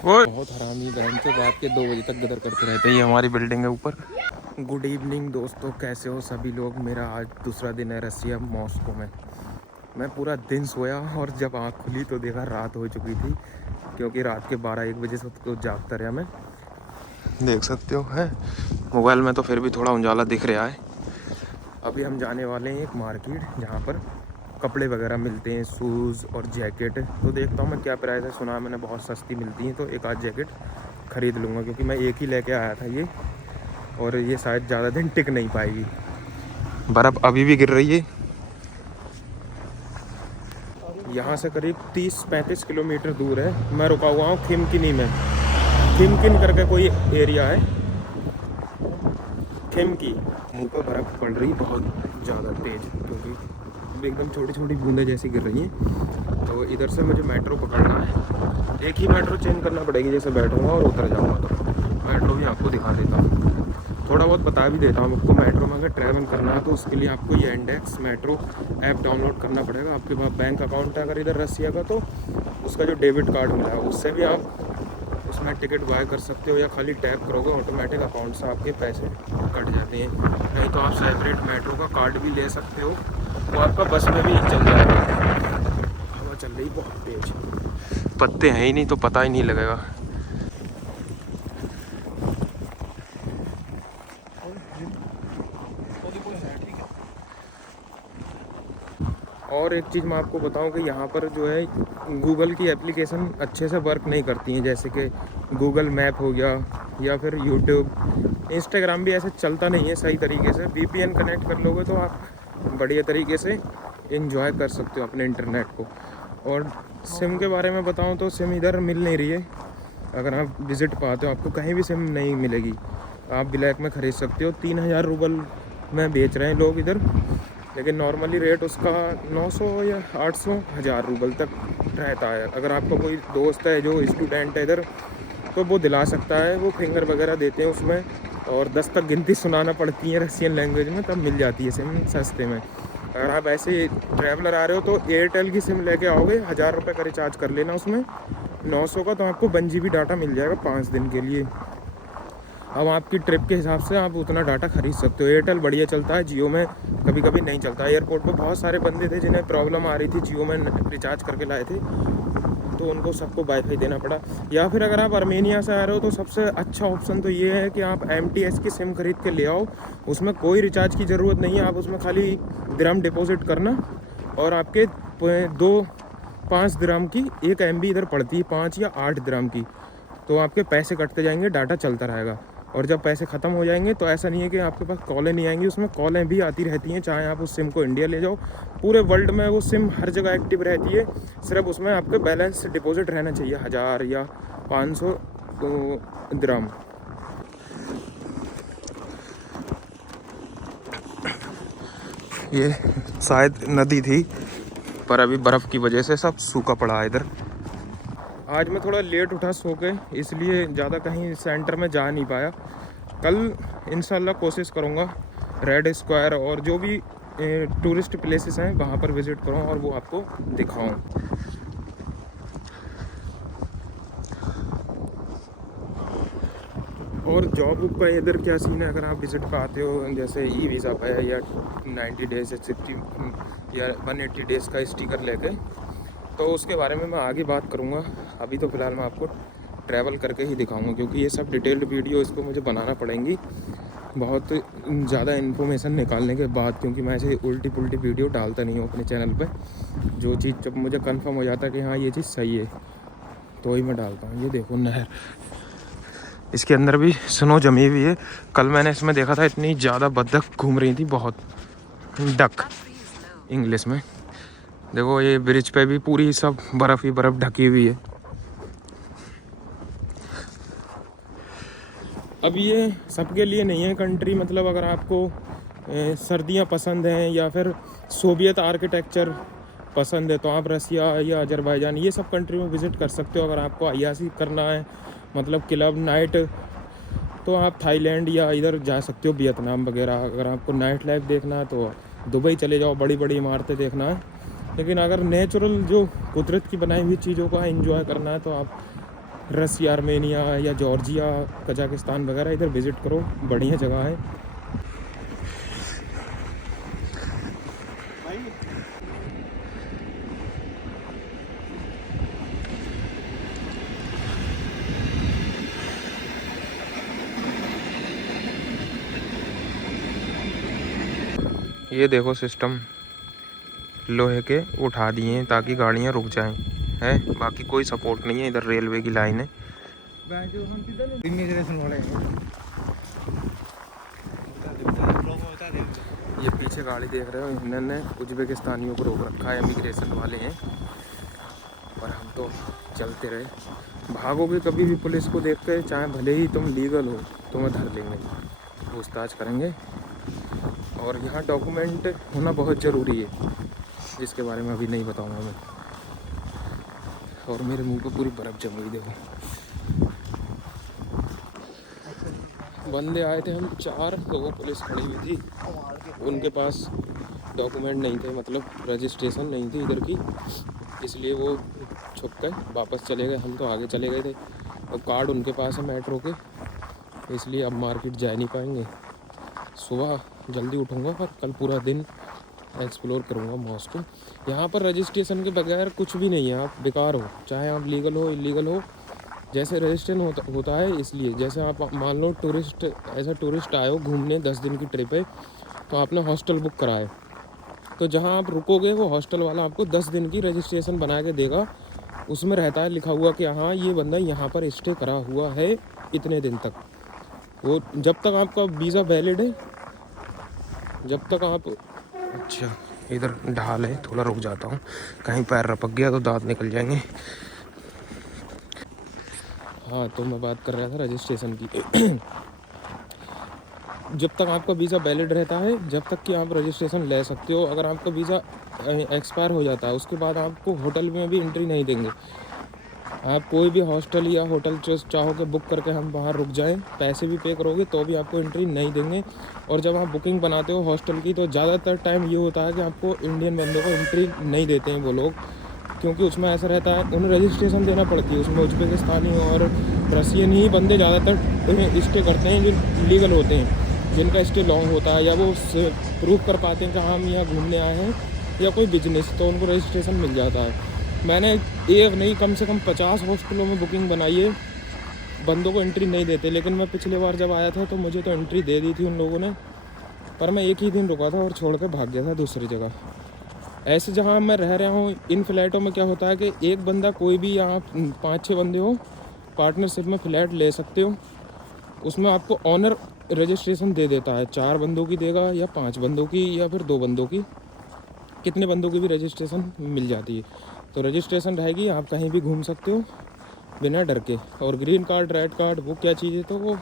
बहुत हरामी बहन के रात के 2 बजे तक गदर करते रहते हैं। ये हमारी बिल्डिंग है ऊपर। गुड इवनिंग दोस्तों, कैसे हो सभी लोग। मेरा आज दूसरा दिन है रसिया मॉस्को में। मैं पूरा दिन सोया और जब आँख खुली तो देखा रात हो चुकी थी, क्योंकि रात के 12-1 बजे से तो जागता रहा मैं। देख सकते हो है मोबाइल में तो फिर भी थोड़ा उजाला दिख रहा है। अभी हम जाने वाले हैं एक मार्केट जहाँ पर कपड़े वगैरह मिलते हैं, शूज़ और जैकेट। तो देखता हूँ मैं क्या प्राइस है। सुना मैंने बहुत सस्ती मिलती हैं, तो एक आध जैकेट ख़रीद लूँगा, क्योंकि मैं एक ही लेके आया था ये, और ये शायद ज़्यादा दिन टिक नहीं पाएगी। बर्फ़ अभी भी गिर रही है। यहाँ से करीब 30-35 किलोमीटर दूर है। मैं रुका हुआ हूँ खिमकिनी में। खिमकिन करके कोई एरिया है, खिमकी। मुँह पर बर्फ़ पड़ रही बहुत ज़्यादा तेज़, क्योंकि एकदम छोटी छोटी बूंदें जैसी गिर रही हैं। तो इधर से मुझे मेट्रो पकड़ना है। एक ही मेट्रो चेंज करना पड़ेगी, जैसे बैठूँगा और उतर जाऊँगा। तो मेट्रो भी आपको दिखा देता हूँ, थोड़ा बहुत बता भी देता हूँ आपको। मेट्रो में अगर ट्रैवल करना है तो उसके लिए आपको ये इंडेक्स मेट्रो ऐप डाउनलोड करना पड़ेगा। आपके पास बैंक अकाउंट है अगर इधर रसिया का, तो उसका जो डेबिट कार्ड मिला है उससे भी आप उसमें टिकट बाय कर सकते हो, या खाली टैप करोगे ऑटोमेटिक अकाउंट से आपके पैसे कट जाते हैं। नहीं तो आप सेपरेट मेट्रो का कार्ड भी ले सकते हो, वो आपका बस में भी चल जाएगा। हवा चल रही बहुत तेज, पत्ते हैं ही नहीं तो पता ही नहीं लगेगा। और एक चीज़ मैं आपको बताऊं कि यहाँ पर जो है गूगल की एप्लीकेशन अच्छे से वर्क नहीं करती हैं, जैसे कि गूगल मैप हो गया, या फिर यूट्यूब, इंस्टाग्राम भी ऐसे चलता नहीं है सही तरीके से। वीपीएन कनेक्ट कर लोगे तो आप बढ़िया तरीके से एंजॉय कर सकते हो अपने इंटरनेट को। और सिम के बारे में बताऊं तो सिम इधर मिल नहीं रही है। अगर आप विज़िट पाते हो आपको कहीं भी सिम नहीं मिलेगी, आप ब्लैक में ख़रीद सकते हो। 3000 रूबल में बेच रहे हैं लोग इधर, लेकिन नॉर्मली रेट उसका 900 या 800-1000 रूबल तक रहता है। अगर आपका कोई दोस्त है जो स्टूडेंट है इधर, तो वो दिला सकता है। वो फिंगर वगैरह देते हैं उसमें, और 10 तक गिनती सुनाना पड़ती है रसियन लैंग्वेज में, तब मिल जाती है सिम सस्ते में। अगर आप ऐसे ट्रैवलर आ रहे हो तो एयरटेल की सिम लेके आओगे, 1000 रुपये का रिचार्ज कर लेना उसमें 900 का, तो आपको 1 GB डाटा मिल जाएगा 5 दिन के लिए। अब आपकी ट्रिप के हिसाब से आप उतना डाटा खरीद सकते हो। एयरटेल बढ़िया चलता है, जियो में कभी कभी नहीं चलता। एयरपोर्ट पर बहुत सारे बंदे थे जिन्हें प्रॉब्लम आ रही थी, जियो में रिचार्ज करके लाए थे, तो उनको सबको वाईफाई देना पड़ा। या फिर अगर आप आर्मेनिया से आ रहे हो तो सबसे अच्छा ऑप्शन तो ये है कि आप MTS की सिम खरीद के ले आओ। उसमें कोई रिचार्ज की ज़रूरत नहीं है, आप उसमें खाली दिरहम डिपॉजिट करना, और आपके 5 दिरहम की 1 MB इधर पड़ती है, 5 या 8 दिरहम की। तो आपके पैसे कटते जाएंगे, डाटा चलता रहेगा। और जब पैसे ख़त्म हो जाएंगे तो ऐसा नहीं है कि आपके पास कॉलें नहीं आएंगी, उसमें कॉलें भी आती रहती हैं। चाहे आप उस सिम को इंडिया ले जाओ, पूरे वर्ल्ड में वो सिम हर जगह एक्टिव रहती है। सिर्फ उसमें आपके बैलेंस डिपॉजिट रहना चाहिए 1000 या 500 दिरहम। ये शायद नदी थी, पर अभी बर्फ़ की वजह से सब सूखा पड़ा है इधर। आज मैं थोड़ा लेट उठा सो के, इसलिए ज़्यादा कहीं सेंटर में जा नहीं पाया। कल इंशाल्लाह कोशिश करूँगा रेड स्क्वायर और जो भी टूरिस्ट प्लेसेस हैं वहाँ पर विज़िट करूँ और वो आपको दिखाऊँ। और जॉब का इधर क्या सीन है, अगर आप विज़िट पर आते हो, जैसे ई वीज़ा पे है या 90 डेज़ या 60 या 180 डेज़ का स्टिकर लेके, तो उसके बारे में मैं आगे बात करूँगा। अभी तो फ़िलहाल मैं आपको ट्रैवल करके ही दिखाऊंगा, क्योंकि ये सब डिटेल्ड वीडियो इसको मुझे बनाना पड़ेंगी बहुत ज़्यादा इन्फॉर्मेशन निकालने के बाद, क्योंकि मैं ऐसे उल्टी पुल्टी वीडियो डालता नहीं हूँ अपने चैनल पे। जो चीज़ जब मुझे कंफर्म हो जाता है कि हाँ ये चीज़ सही है, तो ही मैं डालता हूँ। ये देखो नहर, इसके अंदर भी स्नो जमी हुई है। कल मैंने इसमें देखा था इतनी ज़्यादा बतख घूम रही थी, बहुत डक इंग्लिश में। देखो ये ब्रिज पे भी पूरी सब बर्फ़ ही बर्फ़ ढकी हुई है। अब ये सबके लिए नहीं है कंट्री, मतलब अगर आपको सर्दियाँ पसंद हैं या फिर सोवियत आर्किटेक्चर पसंद है, तो आप रसिया या अजरबैजान ये सब कंट्री में विज़िट कर सकते हो। अगर आपको अय्याशी करना है, मतलब क्लब नाइट, तो आप थाईलैंड या इधर जा सकते हो, वियतनाम वगैरह। अगर आपको नाइट लाइफ देखना है तो दुबई चले जाओ, बड़ी बड़ी इमारतें देखना है लेकिन अगर नेचुरल जो कुदरत की बनाई हुई चीज़ों का एंजॉय करना है तो आप रसिया, आर्मेनिया या जॉर्जिया, कजाकिस्तान वगैरह इधर विज़िट करो, बढ़िया जगह है। ये देखो सिस्टम लोहे के उठा दिए हैं ताकि गाड़ियाँ रुक जाएं, है बाकी कोई सपोर्ट नहीं है। इधर रेलवे की लाइन है। ये पीछे गाड़ी देख रहे हो, इन्होंने उज्बेकिस्तानियों को रोक रखा है, इमिग्रेशन वाले हैं। और हम तो चलते रहे, भागोगे कभी भी पुलिस को देख के, चाहे भले ही तुम लीगल हो, तुम्हें धर लेंगे, पूछताछ करेंगे। और यहाँ डॉक्यूमेंट होना बहुत ज़रूरी है, जिसके बारे में अभी नहीं बताऊँगा मैं। और मेरे मुंह पे पूरी बर्फ़ जम गई देखो। बंदे आए थे, हम 4 लोगों, पुलिस खड़ी हुई थी, उनके पास डॉक्यूमेंट नहीं थे, मतलब रजिस्ट्रेशन नहीं थी इधर की, इसलिए वो छुप कर वापस चले गए। हम तो आगे चले गए थे, और कार्ड उनके पास है मेट्रो के, इसलिए अब मार्केट जा नहीं पाएंगे। सुबह जल्दी उठूँगा, पर कल पूरा दिन एक्सप्लोर करूँगा मॉस्को। यहाँ पर रजिस्ट्रेशन के बगैर कुछ भी नहीं है, आप बेकार हो, चाहे आप लीगल हो इलीगल हो। जैसे रजिस्ट्रेशन होता है, इसलिए जैसे आप मान लो टूरिस्ट, ऐसा टूरिस्ट आए हो घूमने 10 दिन की ट्रिप है, तो आपने हॉस्टल बुक कराए, तो जहाँ आप रुकोगे वो हॉस्टल वाला आपको 10 दिन की रजिस्ट्रेशन बना के देगा। उसमें रहता है लिखा हुआ कि हाँ ये बंदा यहाँ पर स्टे करा हुआ है इतने दिन तक। वो जब तक आपका वीज़ा वैलिड है, जब तक आप। अच्छा, इधर ढाल है, थोड़ा रुक जाता हूँ, कहीं पैर रपक गया तो दांत निकल जाएंगे। हाँ, तो मैं बात कर रहा था रजिस्ट्रेशन की। जब तक आपका वीज़ा वैलिड रहता है, जब तक कि आप रजिस्ट्रेशन ले सकते हो। अगर आपका वीज़ा एक्सपायर हो जाता है, उसके बाद आपको होटल में भी एंट्री नहीं देंगे। आप कोई भी हॉस्टल या होटल चाहोगे बुक करके हम बाहर रुक जाएं, पैसे भी पे करोगे तो भी आपको एंट्री नहीं देंगे। और जब आप बुकिंग बनाते हो हॉस्टल की, तो ज़्यादातर टाइम ये होता है कि आपको इंडियन बंदों को एंट्री नहीं देते हैं वो लोग, क्योंकि उसमें ऐसा रहता है उन्हें रजिस्ट्रेशन देना पड़ती है। उसमें उज्बेकिस्तानी और रसियन ही बंदे ज़्यादातर स्टे करते हैं, जो लीगल होते हैं, जिनका स्टे लॉन्ग होता है, या वो प्रूव कर पाते हैं कि हम यहाँ घूमने आए हैं, या कोई बिजनेस, तो उनको रजिस्ट्रेशन मिल जाता है। मैंने एक नहीं, कम से कम 50 हॉस्टलों में बुकिंग बनाई है, बंदों को एंट्री नहीं देते। लेकिन मैं पिछले बार जब आया था तो मुझे तो एंट्री दे दी थी उन लोगों ने, पर मैं एक ही दिन रुका था और छोड़ कर भाग गया था दूसरी जगह। ऐसे जहाँ मैं रह रहा हूँ, इन फ्लैटों में क्या होता है कि एक बंदा, कोई भी यहाँ 5-6 बंदे हो, पार्टनरशिप में फ़्लैट ले सकते हो। उसमें आपको ऑनर रजिस्ट्रेशन दे देता है, 4 बंदों की देगा या 5 बंदों की या फिर 2 बंदों की, कितने बंदों की भी रजिस्ट्रेशन मिल जाती है। तो रजिस्ट्रेशन रहेगी, आप कहीं भी घूम सकते हो बिना डर के। और ग्रीन कार्ड, रेड कार्ड, वो क्या चीज़ है, तो वो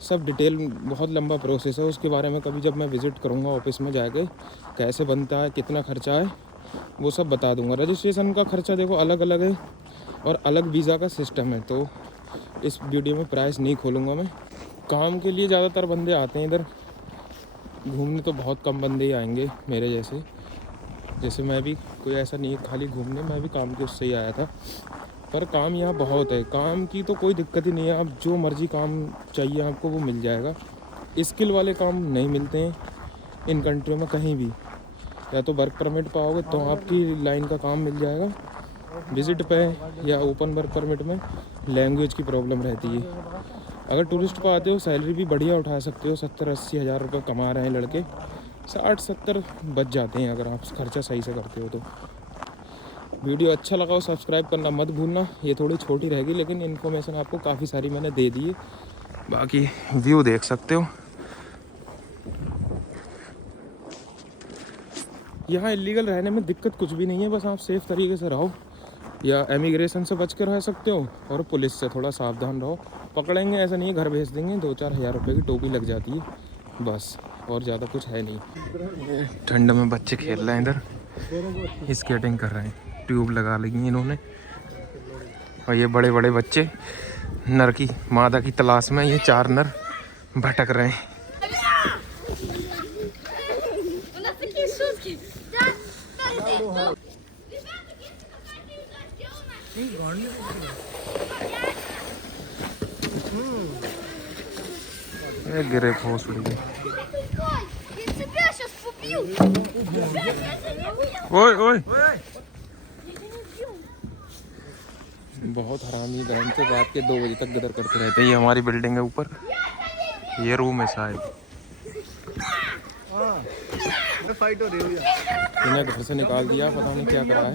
सब डिटेल, बहुत लंबा प्रोसेस है, उसके बारे में कभी जब मैं विज़िट करूँगा ऑफिस में जाके, कैसे बनता है, कितना खर्चा है, वो सब बता दूँगा। रजिस्ट्रेशन का खर्चा देखो अलग अलग है, और अलग वीज़ा का सिस्टम है, तो इस वीडियो में प्राइस नहीं खोलूँगा मैं। काम के लिए ज़्यादातर बंदे आते हैं इधर, घूमने तो बहुत कम बंदे ही आएंगे मेरे जैसे मैं भी, कोई ऐसा नहीं है खाली घूमने, मैं भी काम के उससे ही आया था। पर काम यहाँ बहुत है, काम की तो कोई दिक्कत ही नहीं है, आप जो मर्ज़ी काम चाहिए आपको वो मिल जाएगा। स्किल वाले काम नहीं मिलते हैं इन कंट्रियों में कहीं भी, या तो वर्क परमिट पाओगे तो आपकी लाइन का काम मिल जाएगा, विजिट पे या ओपन वर्क परमिट में लैंग्वेज की प्रॉब्लम रहती है। अगर टूरिस्ट पर आते हो सैलरी भी बढ़िया उठा सकते हो, 70-80 हज़ार रुपये कमा रहे हैं लड़के, 60-70 बच जाते हैं अगर आप खर्चा सही से करते हो तो। वीडियो अच्छा लगा हो सब्सक्राइब करना मत भूलना। ये थोड़ी छोटी रहेगी, लेकिन इन्फॉर्मेशन आपको काफ़ी सारी मैंने दे दी है। बाकी व्यू देख सकते हो। यहाँ इलीगल रहने में दिक्कत कुछ भी नहीं है, बस आप सेफ़ तरीके से रहो, या इमिग्रेशन से बच कर रह सकते हो, और पुलिस से थोड़ा सावधान रहो। पकड़ेंगे ऐसा नहीं है, घर भेज देंगे, 2-4 हज़ार रुपये की टोपी लग जाती है बस, और ज़्यादा कुछ है नहीं। ठंड में बच्चे खेल रहे हैं इधर, स्केटिंग कर रहे हैं, ट्यूब लगा ली है इन्होंने। और ये बड़े बड़े बच्चे नर की मादा की तलाश में, ये 4 नर भटक रहे हैं। У нас такие шутки. Да, ये गिरे भोसड़ी के। Тебя сейчас побью! ओए ओए बहुत हरामी बहन से रात के 2 बजे तक गदर करते रहते हैं। ये हमारी बिल्डिंग है ऊपर, ये रूम है शायद। फाइट हो रही है। इन्हें घर से निकाल दिया, पता नहीं क्या करा है।